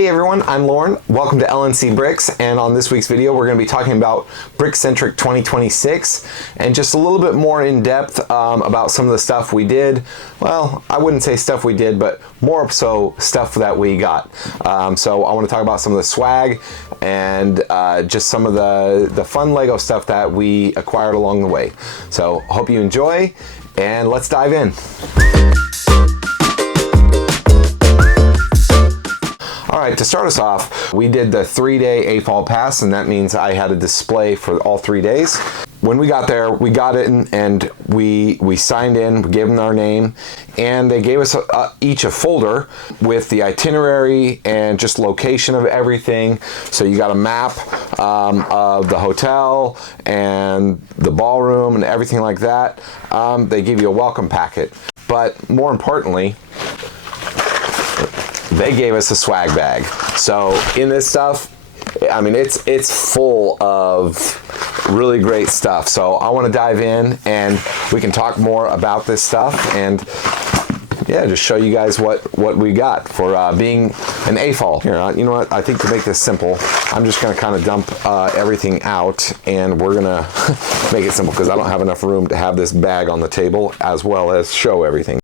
Hey everyone, I'm Lorne. Welcome to LNC Bricks, and on this week's video we're going to be talking about Brick-Centric 2026 and just a little bit more in depth about some of the stuff we did. Well, I wouldn't say stuff we did, but more so stuff that we got. So I want to talk about some of the swag and just some of the fun Lego stuff that we acquired along the way. So hope you enjoy, and let's dive in. All right, to start us off, we did the 3-day AFOL pass, and that means I had a display for all 3 days. When we got there, we got in and we signed in, we gave them our name, and they gave us each a folder with the itinerary and just location of everything. So you got a map of the hotel and the ballroom and everything like that. They give you a welcome packet. But more importantly, they gave us a swag bag. So in this stuff, I mean, it's full of really great stuff. So I want to dive in and we can talk more about this stuff and yeah, just show you guys what we got for being an AFOL. Here, you know what? I think to make this simple, I'm just going to kind of dump everything out, and we're going to make it simple because I don't have enough room to have this bag on the table as well as show everything.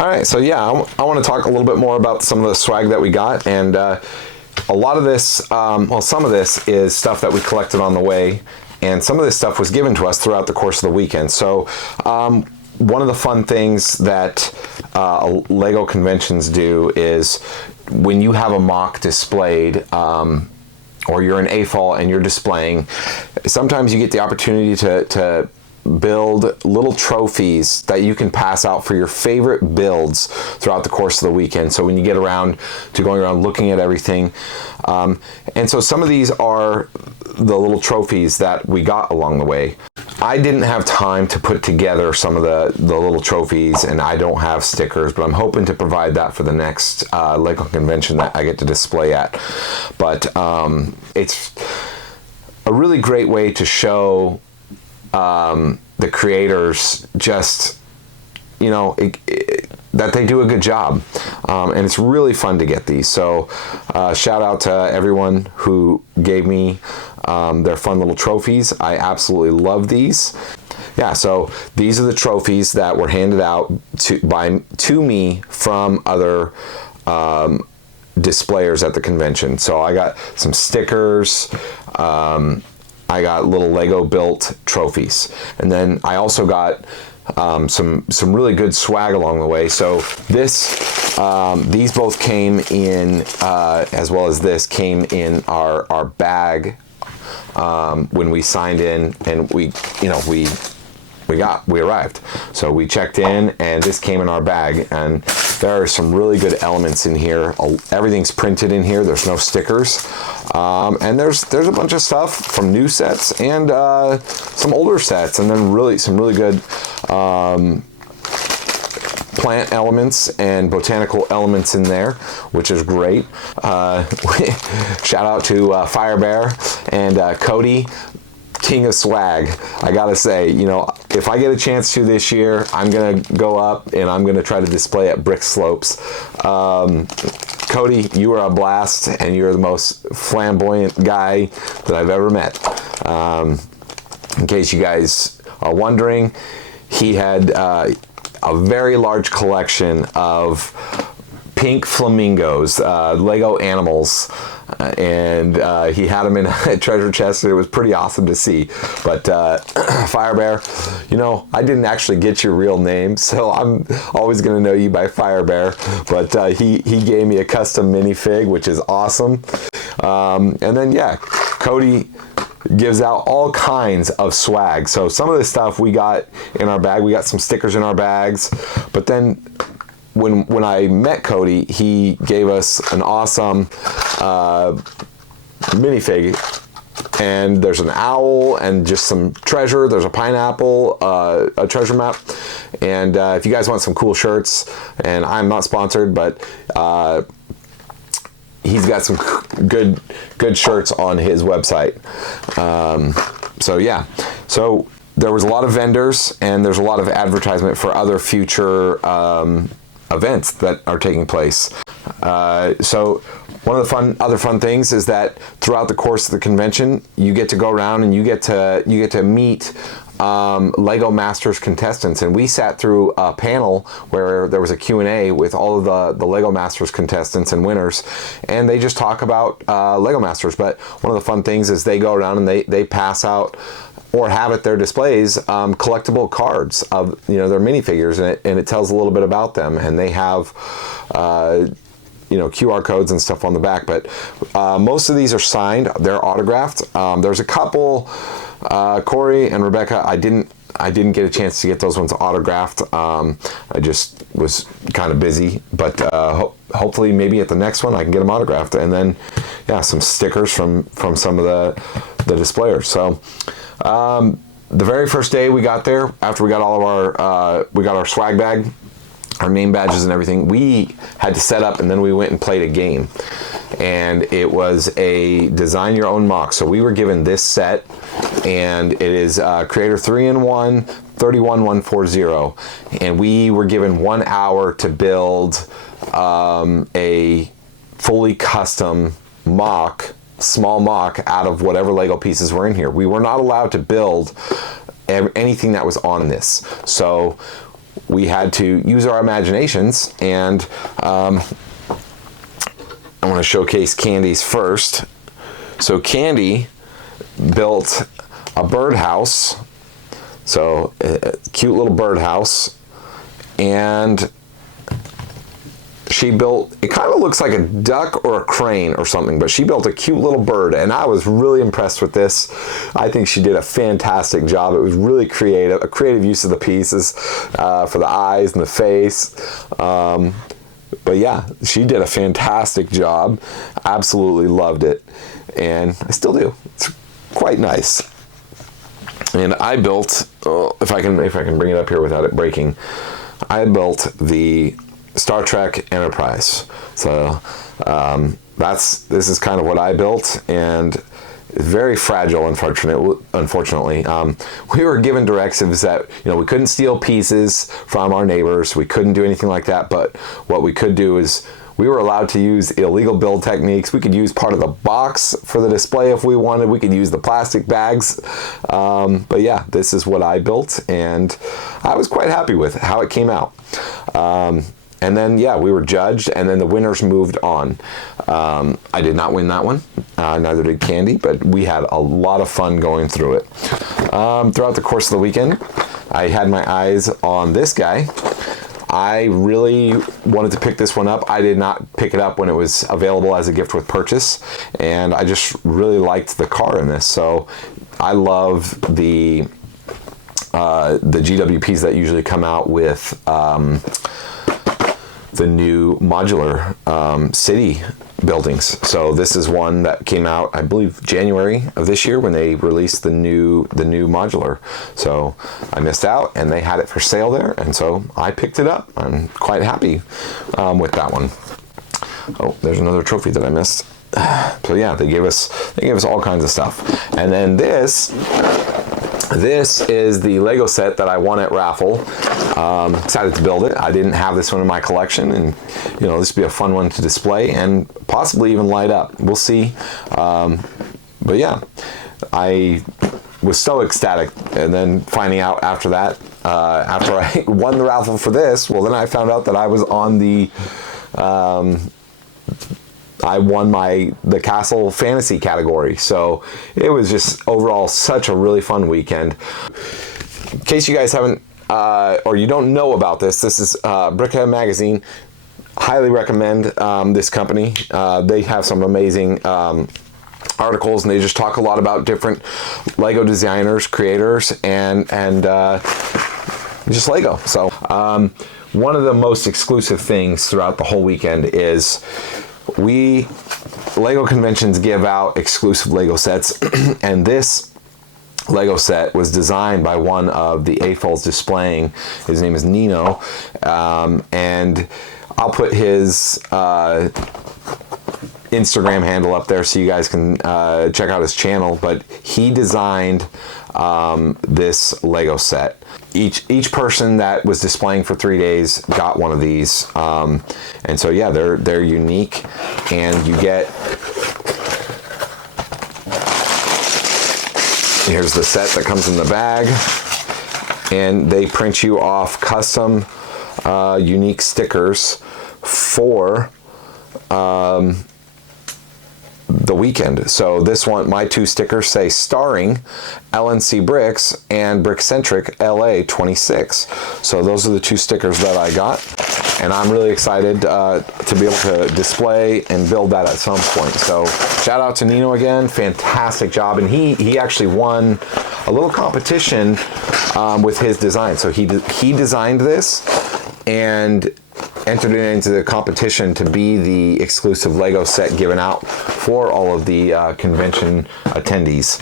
All right, so yeah, I want to talk a little bit more about some of the swag that we got, and a lot of this, well, some of this is stuff that we collected on the way, and some of this stuff was given to us throughout the course of the weekend. So one of the fun things that Lego conventions do is when you have a mock displayed, or you're an AFOL and you're displaying, sometimes you get the opportunity to build little trophies that you can pass out for your favorite builds throughout the course of the weekend. So when you get around to going around looking at everything, and so some of these are the little trophies that we got along the way. I didn't have time to put together some of the little trophies, and I don't have stickers, but I'm hoping to provide that for the next Lego convention that I get to display at. But it's a really great way to show the creators just, you know, that they do a good job, and it's really fun to get these. So shout out to everyone who gave me their fun little trophies. I absolutely love these. Yeah, so these are the trophies that were handed out to me from other displayers at the convention. So I got some stickers, I got little Lego built trophies, and then I also got some really good swag along the way. So this, these both came in, as well as this came in our bag when we signed in, and we arrived. So we checked in, and this came in our bag, and there are some really good elements in here. Everything's printed in here. There's no stickers, and there's a bunch of stuff from new sets and some older sets, and then some really good plant elements and botanical elements in there, which is great. Shout out to Fire Bear and Cody, king of swag. I gotta say, you know, if I get a chance to this year, I'm gonna go up and I'm gonna try to display at Brick Slopes. Cody, you are a blast, and you're the most flamboyant guy that I've ever met. In case you guys are wondering, he had a very large collection of pink flamingos, Lego animals, and he had them in a treasure chest, and it was pretty awesome to see. But Fire Bear, you know, I didn't actually get your real name, so I'm always going to know you by Fire Bear. But he gave me a custom minifig, which is awesome. And then, yeah, Cody gives out all kinds of swag. So some of the stuff we got in our bag, we got some stickers in our bags, but then when I met Cody, he gave us an awesome minifig, and there's an owl and just some treasure. There's a pineapple, a treasure map, and if you guys want some cool shirts, and I'm not sponsored, but he's got some good shirts on his website. So yeah, so there was a lot of vendors, and there's a lot of advertisement for other future events that are taking place. So one of the other fun things is that throughout the course of the convention, you get to go around and you get to meet Lego Masters contestants, and we sat through a panel where there was a Q&A with all of the Lego Masters contestants and winners, and they just talk about Lego Masters. But one of the fun things is they go around and they pass out or have at their displays collectible cards of their minifigures, and it tells a little bit about them, and they have QR codes and stuff on the back. But most of these are signed, they're autographed. There's a couple, Corey and Rebecca, I didn't get a chance to get those ones autographed. I just was kind of busy, but hopefully maybe at the next one I can get them autographed. And then some stickers from some of the displayers. So the very first day we got there, after we got all of our swag bag, our name badges and everything, we had to set up, and then we went and played a game, and it was a design your own mock. So we were given this set, and it is Creator 3-in-1 31140, and we were given 1 hour to build a fully custom mock, small mock, out of whatever Lego pieces were in here. We were not allowed to build anything that was on this, so we had to use our imaginations. And I want to showcase Candy's first. So Candy built a birdhouse, so a cute little birdhouse, and she built, it kind of looks like a duck or a crane or something, but she built a cute little bird, and I was really impressed with this. I think she did a fantastic job. It was really creative, a creative use of the pieces for the eyes and the face. But yeah, she did a fantastic job. Absolutely loved it, and I still do. It's quite nice. And I built, if I can bring it up here without it breaking, I built the Star Trek Enterprise. So this is kind of what I built, and very fragile, unfortunately. We were given directives that we couldn't steal pieces from our neighbors, we couldn't do anything like that, but what we could do is we were allowed to use illegal build techniques. We could use part of the box for the display if we wanted. We could use the plastic bags. But yeah, this is what I built, and I was quite happy with how it came out. And then, we were judged, and then the winners moved on. I did not win that one, neither did Candy, but we had a lot of fun going through it. Throughout the course of the weekend, I had my eyes on this guy. I really wanted to pick this one up. I did not pick it up when it was available as a gift with purchase, and I just really liked the car in this. So I love the GWPs that usually come out with the new modular city buildings. So this is one that came out, I believe, January of this year when they released the new modular. So I missed out, and they had it for sale there, and so I picked it up. I'm quite happy with that one. Oh, there's another trophy that I missed. So yeah, they gave us all kinds of stuff. And then this is the Lego set that I won at raffle. Excited to build it. I didn't have this one in my collection, and this would be a fun one to display and possibly even light up. We'll see. But yeah, I was so ecstatic, and then finding out after that, after I won the raffle for this, well, then I found out that I was on the I won the Castle Fantasy category. So it was just overall such a really fun weekend. In case you guys haven't, or you don't know about this is Brickhead Magazine. Highly recommend this company. They have some amazing articles, and they just talk a lot about different Lego designers, creators, and just Lego. So one of the most exclusive things throughout the whole weekend is Lego conventions give out exclusive Lego sets, and this Lego set was designed by one of the AFOLs displaying. His name is Nino, and I'll put his Instagram handle up there so you guys can check out his channel, but he designed this Lego set. Each person that was displaying for 3 days got one of these, and so yeah, they're unique, and you get, here's the set that comes in the bag, and they print you off custom unique stickers for the weekend. So this one, my 2 stickers say starring LNC Bricks and Brickcentric LA 26. So those are the 2 stickers that I got, and I'm really excited to be able to display and build that at some point. So shout out to Nino again, fantastic job. And he actually won a little competition with his design. So he designed this and entered it into the competition to be the exclusive Lego set given out for all of the convention attendees.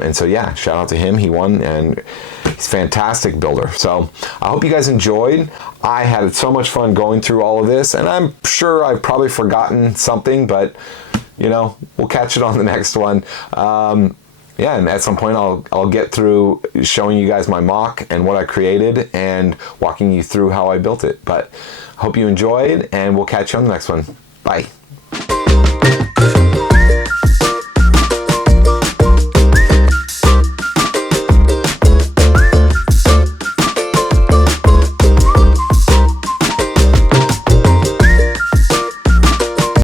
And so yeah, shout out to him. He won, and he's a fantastic builder. So I hope you guys enjoyed. I had so much fun going through all of this, and I'm sure I've probably forgotten something, but you know, we'll catch it on the next one. Yeah, and at some point I'll get through showing you guys my mock and what I created and walking you through how I built it. But hope you enjoyed, and we'll catch you on the next one. Bye.